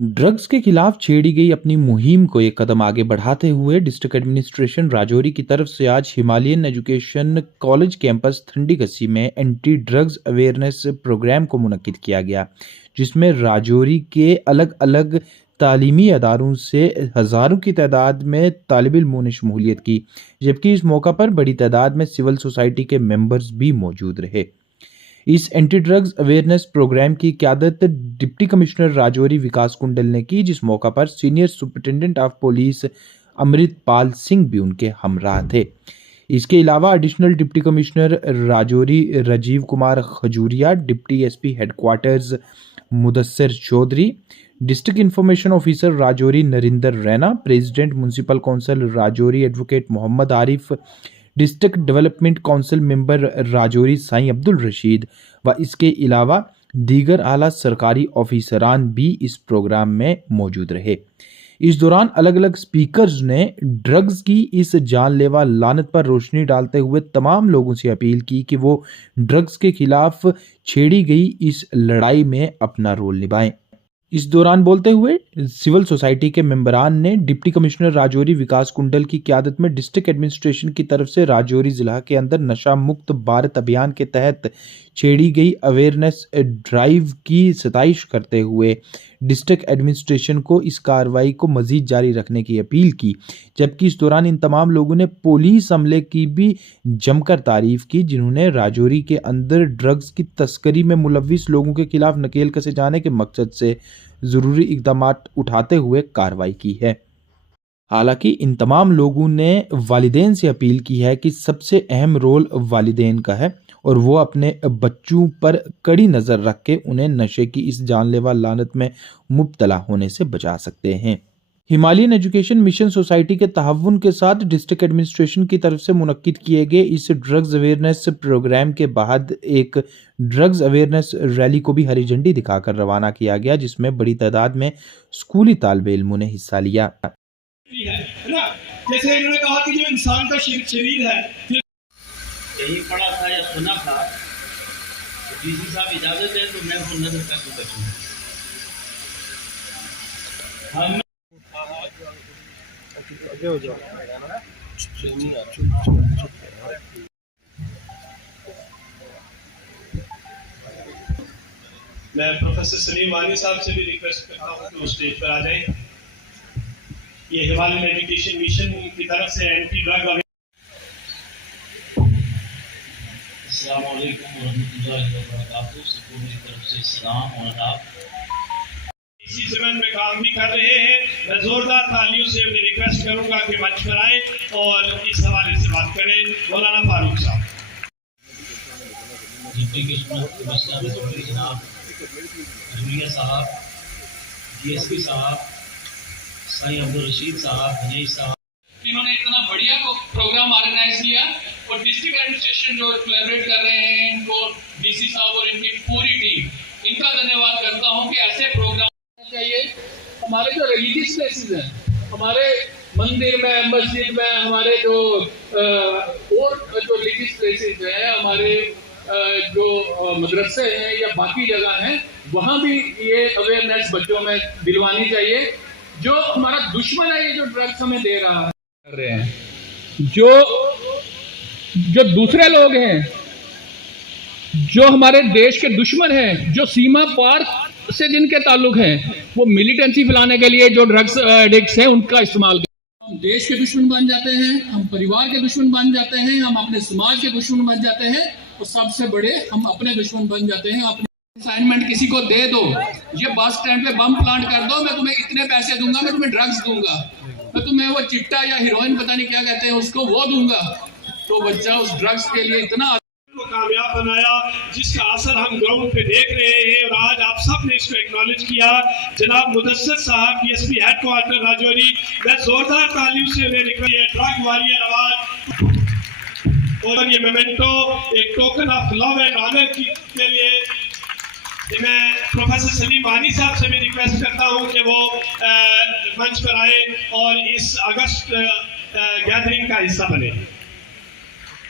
Drugs के खिलाफ छेड़ी गई अपनी मुहिम को एक कदम आगे बढ़ाते हुए डिस्ट्रिक्ट एडमिनिस्ट्रेशन राजौरी की तरफ से आज हिमालयन एजुकेशन कॉलेज कैंपस थंडीगस्सी में एंटी ड्रग्स अवेयरनेस प्रोग्राम को मुनक्किद किया गया, जिसमें राजौरी के अलग अलग तालीमी अदारों से हज़ारों की तादाद में तालिब इल्मों ने शमूलियत की, जबकि इस मौका पर बड़ी तादाद में सिविल सोसाइटी के मेंबर्स भी मौजूद रहे। इस एंटी ड्रग्स अवेयरनेस प्रोग्राम की क़यादत डिप्टी कमिश्नर राजौरी विकास कुंडल ने की, जिस मौका पर senior superintendent of police Amritpal Singh भी उनके हमराह थे। इसके अलावा additional deputy commissioner Rajouri Rajeev Kumar Khajuria, deputy SP headquarters Mudassir Chaudhary, district information officer Rajouri Narinder Raina, president municipal council Rajouri advocate Mohammad Arif, district development council member Rajouri Sai Abdul Rashid व इसके अलावा दीगर आला सरकारी ऑफिसरान भी इस प्रोग्राम में मौजूद रहे। इस दौरान अलग अलग स्पीकर्स ने ड्रग्स की इस जानलेवा लानत पर रोशनी डालते हुए तमाम लोगों से अपील की कि वो ड्रग्स के खिलाफ छेड़ी गई इस लड़ाई में अपना रोल निभाएं। इस दौरान बोलते हुए सिविल सोसाइटी के मेंबरान ने डिप्टी कमिश्नर राजौरी विकास कुंडल की क़यादत में डिस्ट्रिक्ट एडमिनिस्ट्रेशन की तरफ से राजौरी जिला के अंदर नशा मुक्त भारत अभियान के तहत छेड़ी गई अवेयरनेस ड्राइव की सताइश करते हुए डिस्ट्रिक्ट एडमिनिस्ट्रेशन को इस कार्रवाई को मजीद जारी रखने की अपील की, जबकि इस दौरान इन तमाम लोगों ने पुलिस अमले की भी जमकर तारीफ की, जिन्होंने राजौरी के अंदर ड्रग्स की तस्करी में मुलविस लोगों के खिलाफ नकेल कसे जाने के मकसद से ज़रूरी इक़दाम उठाते हुए कार्रवाई की है। हालांकि इन तमाम लोगों ने वालिदैन से अपील की है कि सबसे अहम रोल वालिदैन का है और वो अपने बच्चों पर कड़ी नज़र रख के उन्हें नशे की इस जानलेवा लानत में मुब्तला होने से बचा सकते हैं। हिमालयन एजुकेशन मिशन सोसाइटी के तहावुन के साथ डिस्ट्रिक्ट एडमिनिस्ट्रेशन की तरफ से मुनक्किद किए गए इस ड्रग्स अवेयरनेस प्रोग्राम के बाद एक ड्रग्स अवेयरनेस रैली को भी हरी झंडी दिखाकर रवाना किया गया, जिसमें बड़ी तादाद में स्कूली तालिबे इल्मों ने हिस्सा लिया। जैसे इन्होंने कहा कि जो इंसान का शरीर है, यही पढ़ा था या सुना था, तो डीसी साहब इजाजत है तो मैं वो नजर करके बचूंगा। हम मैं प्रोफेसर सलीम वानी साहब से भी रिक्वेस्ट करता हूँ कि वो स्टेज पर आ जाएं। ये हिमालयन एजुकेशन मिशन की तरफ से एंटी ड्रग अस्सलाम वालेकुम वरहमतुल्लाहि वबरकातुहू, सबको मेरी तरफ से सलाम और आदाब। इसी जमीन में काम भी कर रहे हैं। मैं जोरदार तालियों से उन्हें रिक्वेस्ट करूंगा कि मंच पर आए और इस हवाले से बात करें। मौलाना फारूक साहब, डिप्टी कमिश्नर जनाब जूनियर साहब, डीएसपी साहब, साईं अब्दुल रशीद साहब, गणेश साहब, इन्होंने इतना बढ़िया प्रोग्राम ऑर्गेनाइज किया और डिस्ट्रिक्ट एडमिनिस्ट्रेशन जो कोलैबोरेट कर रहे हैं, इनको डीसी साहब और इनकी पूरी टीम, इनका धन्यवाद करता हूं कि ऐसे प्रोग्राम चाहिए। हमारे जो रिलीजियस प्लेसेस हैं, हमारे मंदिर में, मस्जिद में, हमारे जो और जो रिलीजियस प्लेसेस हैं, हमारे जो मदरसे हैं या बाकी जगह हैं, वहाँ भी ये अवेयरनेस बच्चों में दिलवानी चाहिए। जो हमारा दुश्मन है, ये जो ड्रग्स हमें दे रहा है, कर रहे हैं, जो दूसरे लोग हैं, जो हमारे देश के दुश्मन हैं, जो सीमा पार से जिनके ताल्लुक हैं, वो मिलिटेंसी फैलाने के लिए जो ड्रग्स एडिक्ट्स हैं उनका इस्तेमाल करते हैं। हम देश के दुश्मन बन जाते हैं, हम परिवार के दुश्मन बन जाते हैं, हम अपने समाज के दुश्मन बन जाते हैं और सबसे बड़े हम अपने दुश्मन बन जाते हैं। अपने असाइनमेंट किसी को दे दो, ये बस स्टैंड पे बम प्लांट कर दो, मैं तुम्हें इतने पैसे दूंगा, मैं तुम्हें ड्रग्स दूंगा, मैं तुम्हें वो चिट्टा या हीरोइन पता नहीं क्या कहते हैं उसको, वो दूंगा। तो बच्चा उस ड्रग्स के लिए इतना को कामयाब बनाया, जिसका असर हम ग्राउंड पे देख रहे हैं और आज आप सब ने इसको एक्नॉलेज किया। जनाब मुदस्सिर साहब, डीएसपी हेडक्वार्टर राजौरी, मैं जोरदार तालियों से मेरे ड्रग वॉरियर अवार्ड और ये मेमेंटो एक token of love and honour के लिए मैं प्रोफेसर सलीम वानी साहब से भी रिक्वेस्ट करता हूं कि वो मंच पर आए और इस अगस्त गैदरिंग का हिस्सा बने।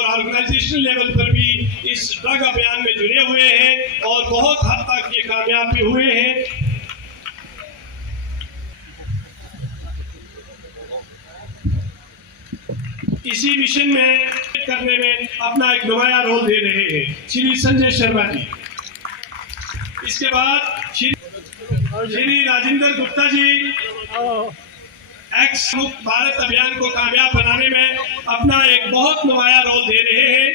ऑर्गेनाइजेशनल लेवल पर भी इस ड्रग अभियान में जुड़े हुए हैं और बहुत हद तक ये कामयाब भी हुए हैं। इसी मिशन में करने में अपना एक नुमाया रोल दे रहे हैं श्री संजय शर्मा जी। इसके बाद श्री राजेंद्र गुप्ता जी एक्स मुक्त भारत अभियान को कामयाब बनाने में अपना एक बहुत नुमाया रोल दे रहे हैं।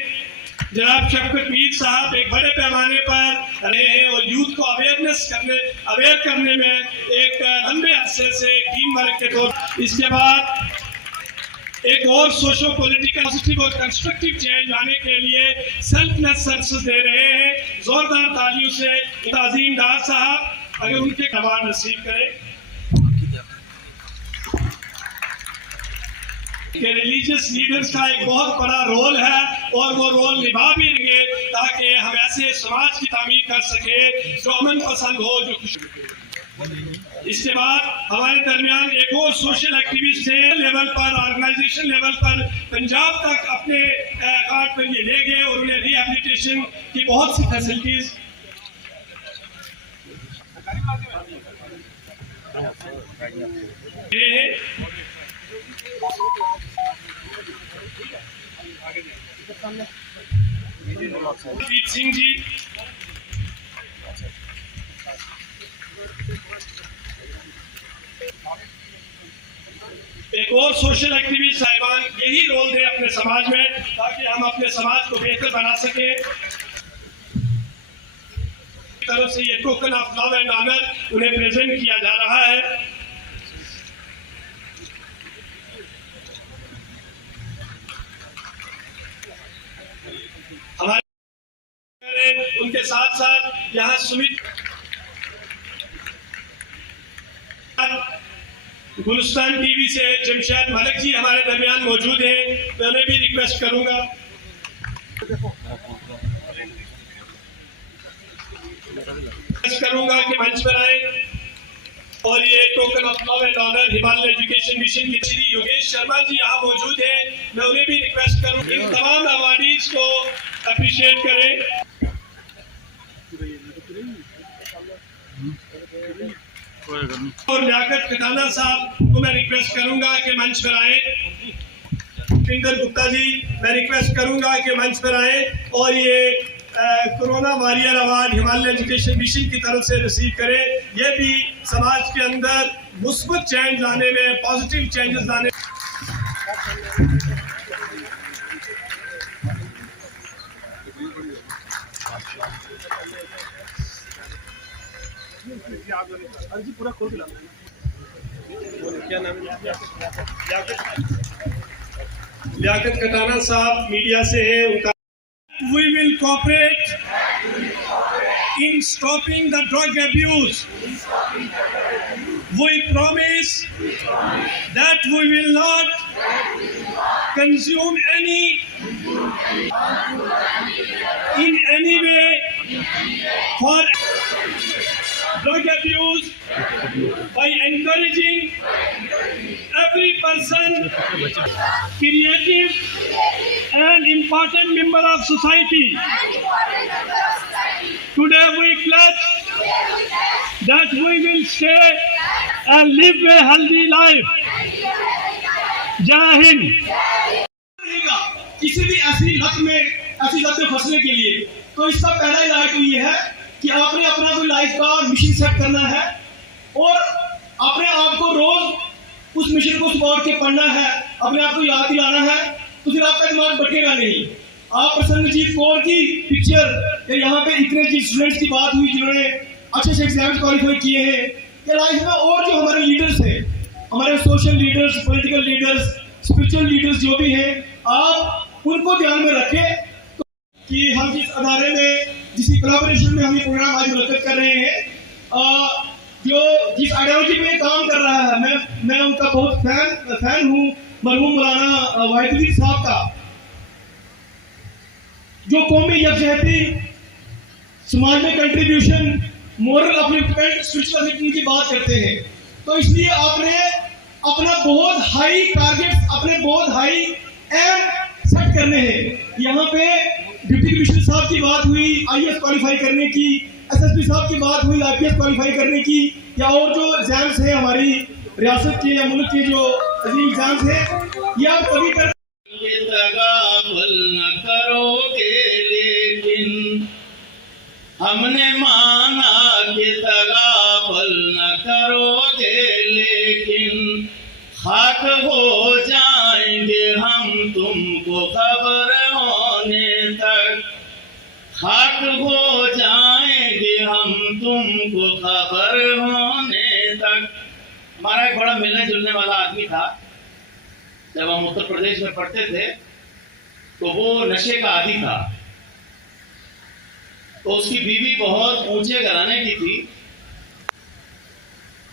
जनाब शफकत मीर साहब एक बड़े पैमाने पर रहे हैं और यूथ को अवेयर करने में एक लंबे अरसे से टीम वर्क के तौर। इसके बाद एक और सोशो पॉलिटिकल पॉजिटिव और कंस्ट्रक्टिव चेंज लाने के लिए सेल्फलेस सर्विसेज दे रहे हैं। जोरदार तालियों से अजीम दार साहब अगर उनके अवार्ड रिसीव करें कि रिलीजियस लीडर्स का एक बहुत बड़ा रोल है और वो रोल निभा भी रहेंगे ताकि हम ऐसे समाज की तामीर कर सके जो अमन पसंद हो, जो खुश। इसके बाद हमारे दरमियान एक और सोशल एक्टिविस्ट है लेवल पर, ऑर्गेनाइजेशन लेवल पर पंजाब तक अपने कार्ड पर ये ले गए और उन्हें रिहेबिलिटेशन की बहुत सी फैसिलिटीज जीत सिंह जी, एक और सोशल एक्टिविस्ट साहिबान यही रोल दे अपने समाज में ताकि हम अपने समाज को बेहतर बना सके। तरफ से ये token of love and honour उन्हें प्रेजेंट किया जा रहा है। हमारे उनके साथ साथ यहाँ सुमित गुलिस्तान टीवी से जमशेद मलिक जी हमारे दरमियान मौजूद हैं। मैं उन्हें भी रिक्वेस्ट करूंगा कि मंच पर आए और ये token of love and honour Himalaya education mission के श्री योगेश शर्मा जी यहाँ मौजूद हैं। मैं उन्हें भी रिक्वेस्ट करूंगा इन तमाम अवार्डीज को अप्रिशिएट करें। और लियाकत खटाना साहब को मैं रिक्वेस्ट करूंगा कि मंच पर आए। राजेंद्र गुप्ता जी मैं रिक्वेस्ट करूंगा कि मंच पर आए और ये corona warrior award Himalaya education mission की तरफ से रिसीव करें। ये भी समाज के अंदर मुस्बत चेंज लाने में, पॉजिटिव चेंजेस लाने पूरा खोल के क्या नाम लियाकत खटाना साहब मीडिया से है। उनका We will cooperate in stopping the drug abuse. We promise that we will not consume in any way for drug abuse by encouraging every person, creative and important member of society. Today we pledge that we will stay and live a healthy life. जय हिंद। किसी भी ऐसी लत में फंसने के लिए तो इसका पहला इलाज तो ये है कि आपने अपना कोई लाइफ का मिशन सेट करना है और अपने आप को रोज उस मिशन को सुबह के पढ़ना है, अपने आप को याद दिलाना है, तो फिर आपका दिमाग भटकेगा नहीं। आप प्रसन्नजीत कौर की पिक्चर, यहाँ पे इतने स्टूडेंट्स की बात हुई जिन्होंने अच्छे से एग्जाम क्वालिफाई किए हैं, ये लाइफ में और जो हमारे लीडर्स हैं, हमारे social leaders, political leaders, spiritual leaders जो भी हैं, आप उनको ध्यान में रखें तो कि हम जिस अदारे में, जिस कोलैबोरेशन में हम ये प्रोग्राम आज मुनक्किद कर रहे हैं, जो जिस आइडियोलॉजी में काम कर रहा है, मैं उनका बहुत फैन हूँ, मरहूम मौलाना वाहिदुद्दीन साहब का, जो कौमी यकजहती, समाज में कंट्रीब्यूशन, मोरल अपलिफ्टमेंट, स्पिरिचुअलिटी की बात करते हैं। तो इसलिए आपने अपना बहुत हाई टारगेट्स, अपने बहुत हाई एम सेट करने हैं। यहाँ पे डिप्टी कमिश्नर साहब की बात हुई IAS क्वालिफाई करने की, SSP साहब की बात हुई IPS क्वालिफाई करने की, या और जो एग्जाम्स हैं हमारी रियासत के या मुल्क के जो अजीम एग्जाम्स हैं, ये आप कभी कर तगाफल न करोगे, लेकिन हमने माना कि तगाफल न करोगे, लेकिन खाक हो जाएंगे हम तुमको खबर होने तक, खाक हो जाएंगे हम तुमको खबर होने तक। हमारा एक बड़ा मिलने जुलने वाला आदमी था। जब हम उत्तर प्रदेश में पढ़ते थे तो वो नशे का आदी था। तो उसकी बीवी बहुत ऊंचे घराने की थी।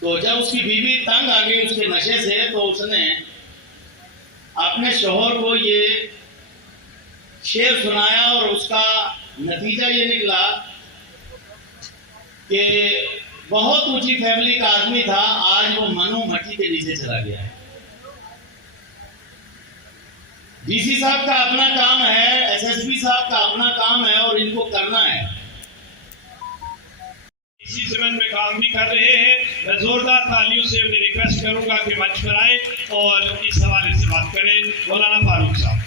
तो जब उसकी बीवी तंग आ गई उसके नशे से, तो उसने अपने शौहर को ये शेर सुनाया और उसका नतीजा ये निकला कि बहुत ऊंची फैमिली का आदमी था, आज वो मनु मट्टी के नीचे चला गया है। डीसी साहब का अपना काम है, एसएसपी साहब का अपना काम है और इनको करना है। इसी संबंध में काम भी कर रहे हैं। मैं जोरदार तालियों से उन्हें रिक्वेस्ट करूंगा कि मंच पर आए और इस हवाले से बात करें। मौलाना फारूक साहब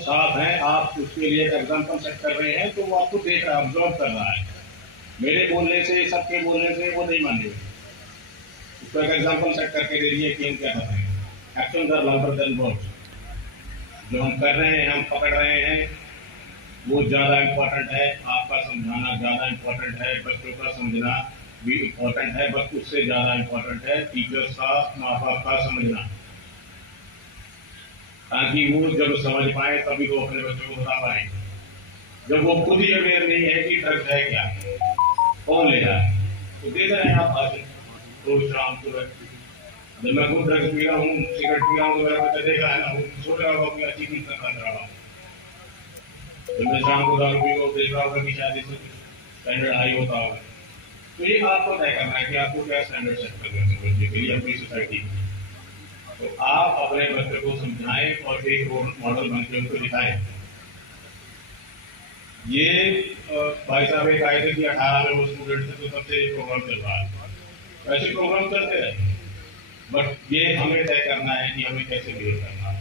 साहब हैं, आप उसके लिए एग्जाम्पल सेट कर रहे हैं, तो वो आपको देख रहा है, ऑब्जर्व कर रहा है। मेरे बोलने से, सबके बोलने से वो नहीं मानेगा। उसको एक एग्जाम्पल सेट करके दे दिए कि हम क्या कर रहे हैं। Action are louder than words. जो हम कर रहे हैं, हम पकड़ रहे हैं, वो ज़्यादा इम्पोर्टेंट है। आपका समझाना ज़्यादा इम्पोर्टेंट है, बच्चों का समझना भी इम्पोर्टेंट है, बस उससे ज़्यादा इम्पोर्टेंट है टीचर्स का, माँ बाप का समझना, ताकि वो जब समझ पाए तभी वो अपने बच्चों को बता पाए। जब वो खुद ही अवेयर नहीं है कि ड्रग्स है क्या, कौन ले रहा है, तो देख रहे हैं आप आज रोज शाम सुबह जब मैं खुद ड्रग्स पी रहा हूँ, सिगरेट पी रहा हूँ, तो मेरा बच्चा देख रहा है ना, वो सोच रहा होगा कि अच्छी चीज कर रहा हूँ। जब मैं शाम को दारू पी रहा देख रहा होगा कि शायद इसमें स्टैंडर्ड हाई होता होगा। तो ये आपको तय करना है कि आपको क्या स्टैंडर्ड सेट करना है बच्चे के लिए अपनी सोसाइटी में। तो आप अपने बच्चे को समझाएं और एक रोल मॉडल बन के उनको दिखाएं। ये भाई साहब एक आए थे कि 18 में वो स्टूडेंट थे, तो सबसे प्रोग्राम चल रहा है। ऐसे प्रोग्राम चलते रहे, बट ये हमें तय करना है कि हमें कैसे बिहेव करना है।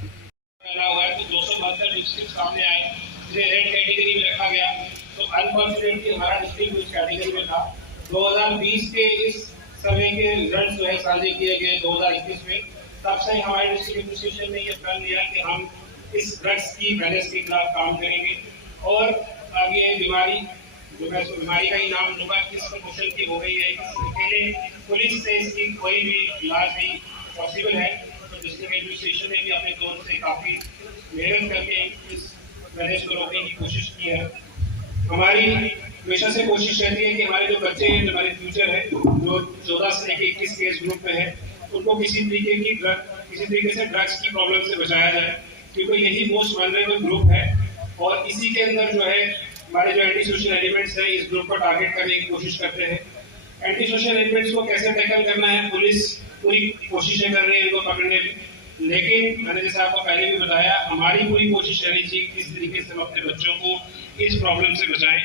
हुआ है तो 272 डिस्ट्रिक्ट सामने आए, जिसे रेड कैटेगरी में रखा गया। तो अनफॉर्चुनेटली हमारा डिस्ट्रिक्ट उस कैटेगरी में था। 2020 के इस सर्वे के रिजल्ट जो है साझे किए गए 2021 में, तब से हमारे डिस्ट्रिक्ट एडमिनिस्ट्रेशन ने यह प्लान लिया कि हम इस ड्रग्स की मेनेस के खिलाफ काम करेंगे और आगे बीमारी जो मैं बीमारी का ही नाम लूँगा, किस प्रमोशन की हो गई है, पहले पुलिस से इसकी कोई भी इलाज नहीं पॉसिबल है। तो डिस्ट्रिक्ट एडमिनिस्ट्रेशन ने भी अपने तौर से काफ़ी मेहनत करके इस मैनेज को रोकने की कोशिश की है। हमारी हमेशा से कोशिश रहती है कि हमारे जो बच्चे हैं, जो हमारे फ्यूचर है, जो 14 से लेकर 21 के एज ग्रुप में है, उनको किसी तरीके से ड्रग्स की प्रॉब्लम से बचाया जाए, क्योंकि यही मोस्ट वल्नरेबल ग्रुप है। और इसी के अंदर जो है हमारे जो एंटी सोशल एलिमेंट्स हैं, इस ग्रुप को टारगेट करने की कोशिश करते हैं। एंटी सोशल एलिमेंट्स को कैसे टैकल करना है, पुलिस पूरी कोशिशें कर रही है इनको पकड़ने की, लेकिन मैंने जैसे आपको पहले भी बताया, हमारी पूरी कोशिश रहनी चाहिए किस तरीके से हम अपने बच्चों को इस प्रॉब्लम से बचाएं।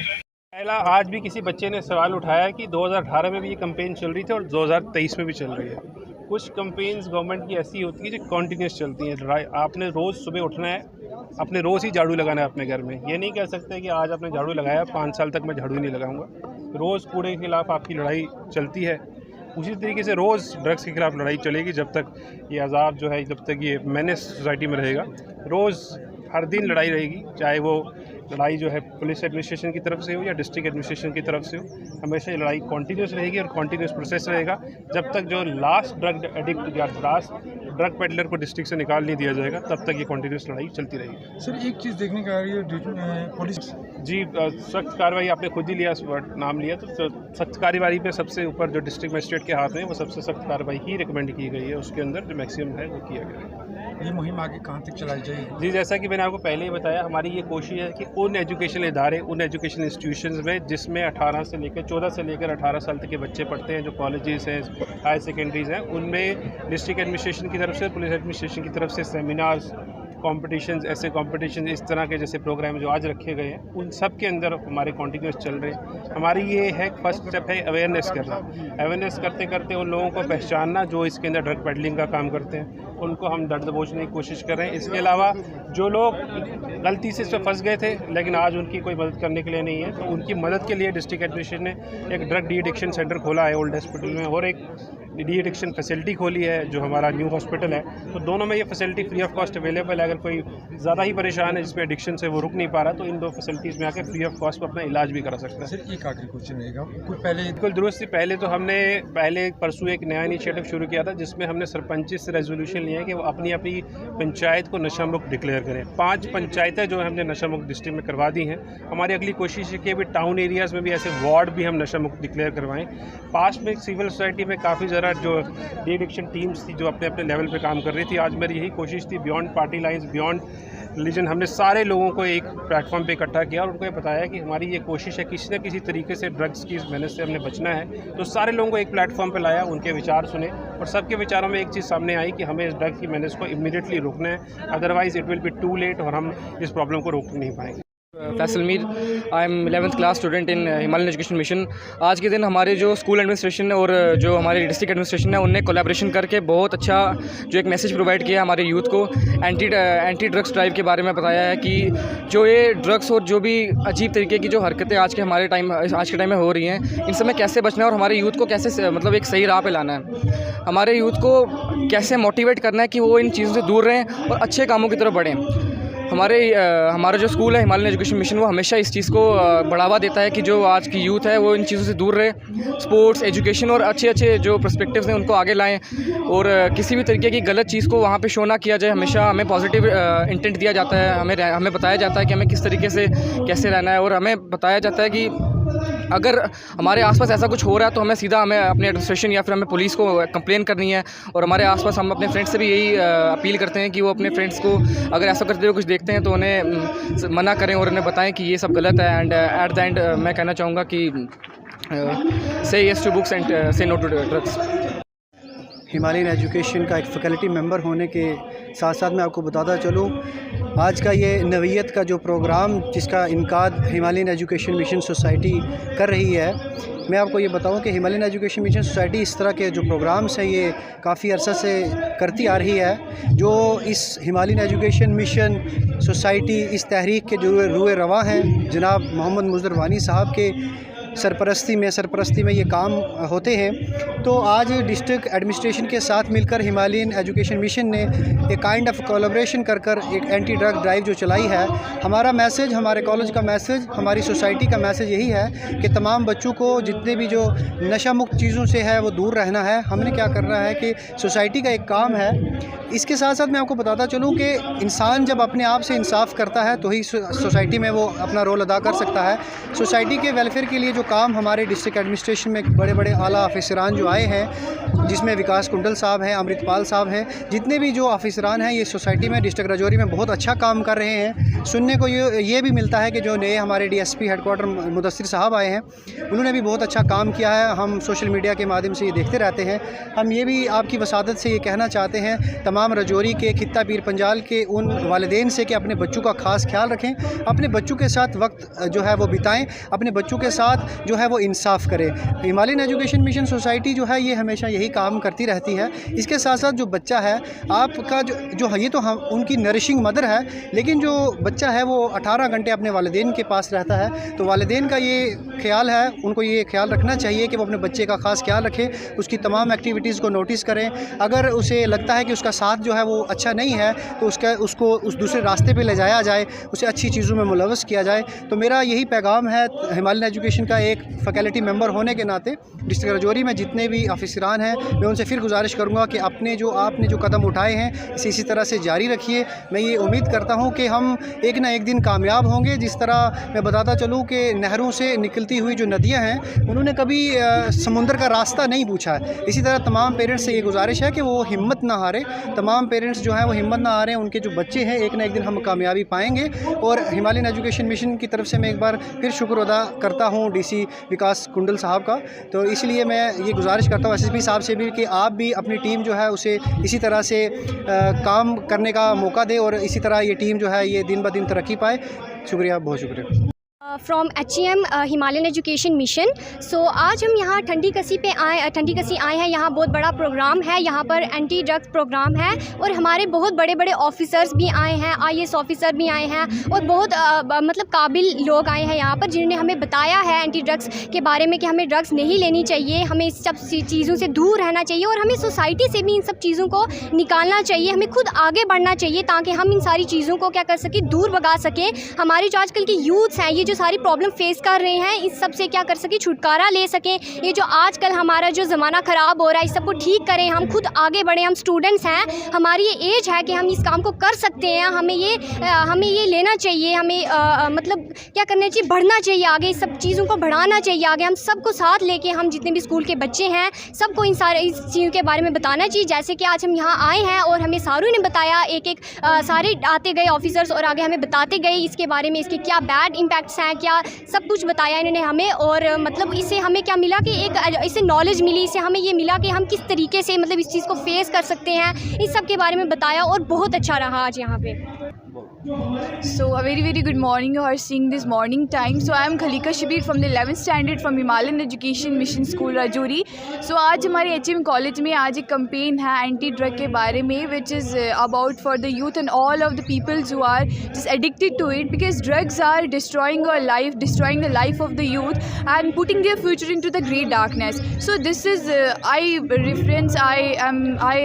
पहला आज भी किसी बच्चे ने सवाल उठाया कि 2018 में भी ये कैंपेन चल रही थी और 2023 में भी चल रही है। कुछ कैंपेन्स गवर्नमेंट की ऐसी होती है जो कॉन्टीन्यूस चलती हैं। आपने रोज़ सुबह उठना है, अपने रोज़ ही झाड़ू लगाना है अपने घर में। ये नहीं कह सकते कि आज आपने झाड़ू लगाया 5 साल तक मैं झाड़ू ही नहीं लगाऊंगा। रोज़ कूड़े के खिलाफ आपकी लड़ाई चलती है। उसी तरीके से रोज़ ड्रग्स के खिलाफ लड़ाई चलेगी जब तक ये आज़ाद जो है, जब तक ये मेनेस सोसाइटी में रहेगा। रोज़ हर दिन लड़ाई रहेगी, चाहे वो लड़ाई जो है पुलिस एडमिनिस्ट्रेशन की तरफ से हो या डिस्ट्रिक्ट एडमिनिस्ट्रेशन की तरफ से हो। हमेशा ये लड़ाई कॉन्टीन्यूस रहेगी और कॉन्टीन्यूस प्रोसेस रहेगा जब तक जो लास्ट ड्रग एडिक्ट या लास्ट ड्रग पेडलर को डिस्ट्रिक्ट से निकाल नहीं दिया जाएगा, तब तक ये कॉन्टीन्यूस लड़ाई चलती रहेगी। सर एक चीज़ देखने का है पुलिस जी सख्त कार्रवाई, आपने खुद ही लिया नाम लिया, तो सख्त कार्रवाई पे सबसे ऊपर जो डिस्ट्रिक्ट मजिस्ट्रेट के हाथ में, वो सबसे सख्त कार्रवाई ही रिकमेंड की गई है। उसके अंदर जो मैक्सिमम है वो किया गया है। ये मुहिम आगे कहाँ तक चलाई जाएगी? जी जैसा कि मैंने आपको पहले ही बताया, हमारी ये कोशिश है कि उन एजुकेशन इदारे, उन एजुकेशन इंस्टीट्यूशंस में जिसमें 14 से लेकर 18 साल तक के बच्चे पढ़ते हैं, जो कॉलेजेस हैं, हायर सेकेंडरीज़ हैं, उनमें डिस्ट्रिक्ट एडमिनिस्ट्रेशन की तरफ से, पुलिस एडमिनिस्ट्रेशन की तरफ से सेमिनार्स कॉम्पिटिशन्स, ऐसे कॉम्पिटिशन इस तरह के जैसे प्रोग्राम जो आज रखे गए हैं, उन सब के अंदर हमारे कॉन्टिन्यूस चल रहे हैं। हमारी ये है फर्स्ट स्टेप है अवेयरनेस करना। अवेयरनेस करते करते उन लोगों को पहचानना जो इसके अंदर ड्रग पेडलिंग का काम करते हैं, उनको हम दर्द दबोचने की कोशिश कर रहे हैं। इसके अलावा जो लोग गलती से इसमें फंस गए थे लेकिन आज उनकी कोई मदद करने के लिए नहीं है, तो उनकी मदद के लिए डिस्ट्रिक्ट एडमिनिस्ट्रेशन ने एक ड्रग डी एडिक्शन सेंटर खोला है ओल्ड हॉस्पिटल में, और एक डी एडिक्शन फैसिलिटी खोली है जो हमारा न्यू हॉस्पिटल है। तो दोनों में ये facility free of cost available है। अगर कोई ज़्यादा ही परेशान है जिसमें एडिक्शन से वो रुक नहीं पा रहा, तो इन दो फैसिलिटीज़ में आके फ्री ऑफ कॉस्ट पर अपना इलाज भी करा सकता है। सर एक आखिरी क्वेश्चन रहेगा, कुछ पहले बिल्कुल दुरुस्त थी। पहले तो हमने परसों एक नया इनिशिएटिव शुरू किया था जिसमें हमने सरपंच से रेजोल्यूशन लिया है कि वो अपनी अपनी पंचायत को नशा मुक्त डिक्लेयर करें। 5 पंचायतें जो हमने नशा मुक्त डिस्ट्रिक्ट में करवा दी हैं। हमारी अगली कोशिश है कि अभी टाउन एरियाज़ में भी ऐसे वार्ड भी हम नशा मुक्त डिक्लेयर करवाएं। पास्ट में सिविल सोसाइटी में काफ़ी ज़रा जो डी एडिक्शन टीम्स थी जो अपने अपने लेवल पे काम कर रही थी, आज मेरी यही कोशिश थी beyond party lines, beyond religion, हमने सारे लोगों को एक प्लेटफॉर्म पे इकट्ठा किया और उनको ये बताया कि हमारी ये कोशिश है किसी न किसी तरीके से ड्रग्स की मेहनत से हमने बचना है। तो सारे लोगों को एक प्लेटफॉर्म पे लाया, उनके विचार सुने और सबके विचारों में एक चीज़ सामने आई कि हमें इस ड्रग्स की मेहनत को इमीडिएटली रोकना है, otherwise it will be too late और हम इस प्रॉब्लम को रोक नहीं पाएंगे। Faisal Mir, I am 11th class student in Himalayan education mission. आज के दिन हमारे जो स्कूल एडमिनिस्ट्रेशन और जो हमारी डिस्ट्रिक्ट एडमिनिस्ट्रेशन है उनने कोलैबोरेशन करके बहुत अच्छा जो एक मैसेज प्रोवाइड किया हमारे यूथ को। एंटी ड्रग्स ड्राइव के बारे में बताया है कि जो ये ड्रग्स और जो भी अजीब तरीके की जो हरकतें आज के टाइम में हो रही हैं, इन सब में कैसे बचना है और हमारे यूथ को कैसे मतलब एक सही राह पे लाना है। हमारे यूथ को कैसे मोटिवेट करना है कि वो इन चीज़ों से दूर रहें और अच्छे कामों की तरफ बढ़ें। हमारा जो स्कूल है हिमालयन एजुकेशन मिशन, वो हमेशा इस चीज़ को बढ़ावा देता है कि जो आज की यूथ है वो इन चीज़ों से दूर रहे, स्पोर्ट्स, एजुकेशन और अच्छे जो पर्सपेक्टिव्स हैं उनको आगे लाएं और किसी भी तरीके की गलत चीज़ को वहाँ पे शो ना किया जाए। हमेशा हमें पॉजिटिव इंटेंट दिया जाता है, हमें बताया जाता है कि हमें किस तरीके से कैसे रहना है और हमें बताया जाता है कि अगर हमारे आसपास ऐसा कुछ हो रहा है तो हमें अपने एडमिनिस्ट्रेशन या फिर हमें पुलिस को कंप्लेन करनी है। और हमारे आसपास हम अपने फ्रेंड्स से भी यही अपील करते हैं कि वो अपने फ्रेंड्स को अगर ऐसा करते हुए कुछ देखते हैं तो उन्हें मना करें और उन्हें बताएं कि ये सब गलत है। एंड एट द एंड मैं कहना चाहूँगा कि say yes to books and say no to drugs. Himalayan education का एक फैकल्टी मेंबर होने के साथ साथ मैं आपको बताता चलूँ, आज का ये नवीयत का जो प्रोग्राम जिसका इनकाद हिमालयन एजुकेशन मिशन सोसाइटी कर रही है, मैं आपको ये बताऊं कि हिमालयन एजुकेशन मिशन सोसाइटी इस तरह के जो प्रोग्राम्स हैं ये काफ़ी अरसा से करती आ रही है। जो इस हिमालयन एजुकेशन मिशन सोसाइटी इस तहरीक के जो रूए रवा हैं जनाब मोहम्मद मुज़फ़्फ़र वानी साहब के सरपरस्ती में ये काम होते हैं। तो आज डिस्ट्रिक्ट एडमिनिस्ट्रेशन के साथ मिलकर हिमालयन एजुकेशन मिशन ने एक काइंड ऑफ कोलैबोरेशन कर एक एंटी ड्रग ड्राइव जो चलाई है। हमारा मैसेज, हमारे कॉलेज का मैसेज, हमारी सोसाइटी का मैसेज यही है कि तमाम बच्चों को जितने भी जो नशा मुक्त चीज़ों से है वो दूर रहना है। हमने क्या करना है कि सोसाइटी का एक काम है। इसके साथ साथ मैं आपको बताता चलूँ कि इंसान जब अपने आप से इंसाफ करता है तो ही सोसाइटी में वो अपना रोल अदा कर सकता है। सोसाइटी के वेलफेयर के लिए जो काम हमारे डिस्ट्रिक्ट एडमिनिस्ट्रेशन में बड़े बड़े आला ऑफिसरान जो आए हैं, जिसमें विकास कुंडल साहब हैं, अमृतपाल साहब हैं, जितने भी जो ऑफिसरान हैं ये सोसाइटी में डिस्ट्रिक्ट राजौरी में बहुत अच्छा काम कर रहे हैं। सुनने को ये भी मिलता है कि जो नए हमारे DSP हेडक्वार्टर मुदस्सिर साहब आए हैं उन्होंने भी बहुत अच्छा काम किया है। हम सोशल मीडिया के माध्यम से ये देखते रहते हैं। हम ये भी आपकी वसादत से ये कहना चाहते हैं तमाम राजौरी के, खित्ता पीर पंजाल के उन वालिदैन से कि अपने बच्चों का ख़ास ख्याल रखें, अपने बच्चों के साथ वक्त जो है वो बिताएं, अपने बच्चों के साथ जो है वो इंसाफ करें। हिमालयन एजुकेशन मिशन सोसाइटी जो है ये हमेशा यही काम करती रहती है। इसके साथ साथ जो बच्चा है आपका जो ये तो हम उनकी नरिशिंग मदर है, लेकिन जो बच्चा है वो 18 घंटे अपने वालिदैन के पास रहता है। तो वालिदैन का ये ख्याल है, उनको ये ख्याल रखना चाहिए कि वो अपने बच्चे का ख़ास ख्याल रखें, उसकी तमाम एक्टिविटीज़ को नोटिस करें। अगर उसे लगता है कि उसका साथ जो है वो अच्छा नहीं है तो उसको उस दूसरे रास्ते पे ले जाया जाए, उसे अच्छी चीज़ों में मुलव्वस किया जाए। तो मेरा यही पैगाम है हिमालयन एजुकेशन का एक फैकल्टी मेंबर होने के नाते डिस्ट्रिक्ट राजौरी में जितने भी ऑफिसरान हैं मैं उनसे फिर गुजारिश करूंगा कि आपने जो कदम उठाए हैं इसी तरह से जारी रखिए। मैं ये उम्मीद करता हूं कि हम एक ना एक दिन कामयाब होंगे। जिस तरह मैं बताता चलूं कि नहरों से निकलती हुई जो नदियां हैं उन्होंने कभी समुंदर का रास्ता नहीं पूछा है। इसी तरह तमाम पेरेंट्स से ये गुजारिश है कि वो हिम्मत ना हारे, तमाम पेरेंट्स जो हैं वो हिम्मत ना हारें। उनके जो बच्चे हैं एक ना एक दिन हम कामयाबी पाएंगे। और हिमालयन एजुकेशन मिशन की तरफ से मैं एक बार फिर शुक्र अदा करता हूँ DC एसएसपी विकास कुंडल साहब का। तो इसलिए मैं ये गुजारिश करता हूँ एसएसपी साहब से भी कि आप भी अपनी टीम जो है उसे इसी तरह से काम करने का मौका दें और इसी तरह ये टीम जो है ये दिन ब दिन तरक्की पाए। शुक्रिया, बहुत शुक्रिया। From HEM Himalayan education mission. So आज हम यहाँ ठंडी कसी आए हैं। यहाँ बहुत बड़ा प्रोग्राम है, यहाँ पर एंटी ड्रग्स प्रोग्राम है और हमारे बहुत बड़े बड़े ऑफिसर्स भी आए हैं, IAS ऑफिसर भी आए हैं और बहुत मतलब काबिल लोग आए हैं यहाँ पर, जिन्होंने हमें बताया है एंटी ड्रग्स के बारे में कि हमें ड्रग्स नहीं लेनी चाहिए, हमें इस सब चीज़ों से दूर रहना चाहिए और हमें सोसाइटी से भी इन सब चीज़ों को निकालना चाहिए, हमें खुद आगे बढ़ना चाहिए ताकि हम इन सारी चीज़ों को क्या कर सकें, दूर भगा सकें। हमारी जो आजकल की यूथ्स हैं, ये जो सारी प्रॉब्लम फेस कर रहे हैं, इस सब से क्या कर सकें, छुटकारा ले सकें। ये जो आजकल हमारा जो ज़माना ख़राब हो रहा है, इस सब को ठीक करें, हम खुद आगे बढ़ें। हम स्टूडेंट्स हैं, हमारी ये एज है कि हम इस काम को कर सकते हैं। हमें ये लेना चाहिए, हमें मतलब क्या करना चाहिए, बढ़ना चाहिए आगे, इस सब चीज़ों को बढ़ाना चाहिए आगे। हम सबको साथ लेके, हम जितने भी स्कूल के बच्चे हैं, सबको इस चीज़ों के बारे में बताना चाहिए। जैसे कि आज हम यहाँ आए हैं और हमें सारों ने बताया, एक सारे आते गए ऑफिसर्स और आगे हमें बताते गए इसके बारे में, इसके क्या बैड इम्पैक्ट्स हैं, क्या सब कुछ बताया इन्होंने हमें। और मतलब इससे हमें क्या मिला कि एक इससे नॉलेज मिली, इससे हमें ये मिला कि हम किस तरीके से मतलब इस चीज़ को फेस कर सकते हैं। इस सब के बारे में बताया और बहुत अच्छा रहा आज यहाँ पे। So a very good morning you are seeing this morning time. So I am Khalika Shabir from the 11th standard from Himalayan Education Mission School Rajouri. So आज हमारे HM कॉलेज में आज एक campaign है एंटी ड्रग के बारे में, which is about for the youth and all of the peoples who are just addicted to it, because drugs are destroying our life, destroying the life of the youth and putting their future into the great darkness. So this is I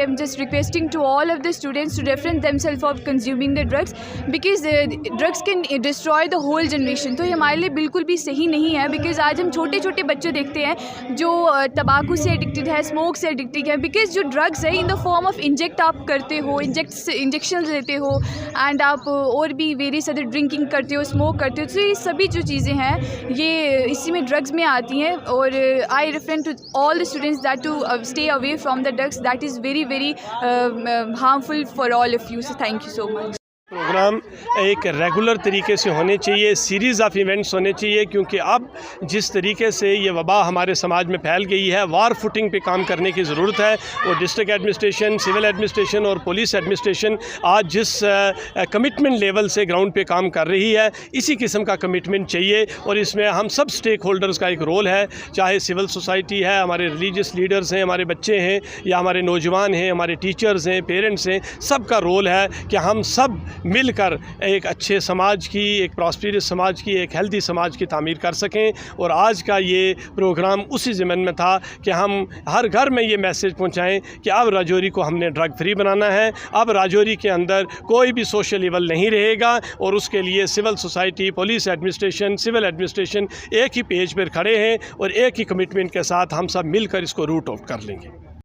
am just requesting to all of the students to refrain themselves of consuming the drugs, because drugs can destroy the whole generation. तो ये हमारे लिए बिल्कुल भी सही नहीं है, because आज हम छोटे छोटे बच्चे देखते हैं जो तंबाकू से एडिक्टेड है, स्मोक से एडिक्टेड है, बिकॉज़ जो ड्रग्स है in the form of inject आप करते हो, इंजेक्शन लेते हो एंड आप और भी वेरियस अदर ड्रिंकिंग करते हो, स्मोक करते हो। तो ये सभी जो चीज़ें हैं ये इसी में ड्रग्स में आती हैं। और I refer to all the students that to stay away from the drugs, that is very harmful for all of you. So thank you so much. Program एक रेगुलर तरीके से होने चाहिए, सीरीज़ ऑफ इवेंट्स होने चाहिए, क्योंकि अब जिस तरीके से ये वबा हमारे समाज में फैल गई है, वार फुटिंग पे काम करने की ज़रूरत है। और डिस्ट्रिक्ट एडमिनिस्ट्रेशन, सिविल एडमिनिस्ट्रेशन और पुलिस एडमिनिस्ट्रेशन आज जिस कमिटमेंट लेवल से ग्राउंड पे काम कर रही है, इसी किस्म का कमिटमेंट चाहिए। और इसमें हम सब स्टेक होल्डर्स का एक रोल है, चाहे सिविल सोसाइटी है, हमारे रिलीजियस लीडर्स हैं, हमारे बच्चे हैं या हमारे नौजवान हैं, हमारे टीचर्स हैं, पेरेंट्स हैं, सबका रोल है कि हम सब मिलकर एक अच्छे समाज की, एक प्रॉस्पेरस समाज की, एक हेल्दी समाज की तामीर कर सकें। और आज का ये प्रोग्राम उसी ज़िम्मन में था कि हम हर घर में ये मैसेज पहुंचाएं कि अब राजौरी को हमने ड्रग फ्री बनाना है। अब राजौरी के अंदर कोई भी सोशल इवल नहीं रहेगा और उसके लिए civil society, police administration, civil administration एक ही पेज पर खड़े हैं और एक ही कमिटमेंट के साथ हम सब मिलकर इसको रूट आउट कर लेंगे।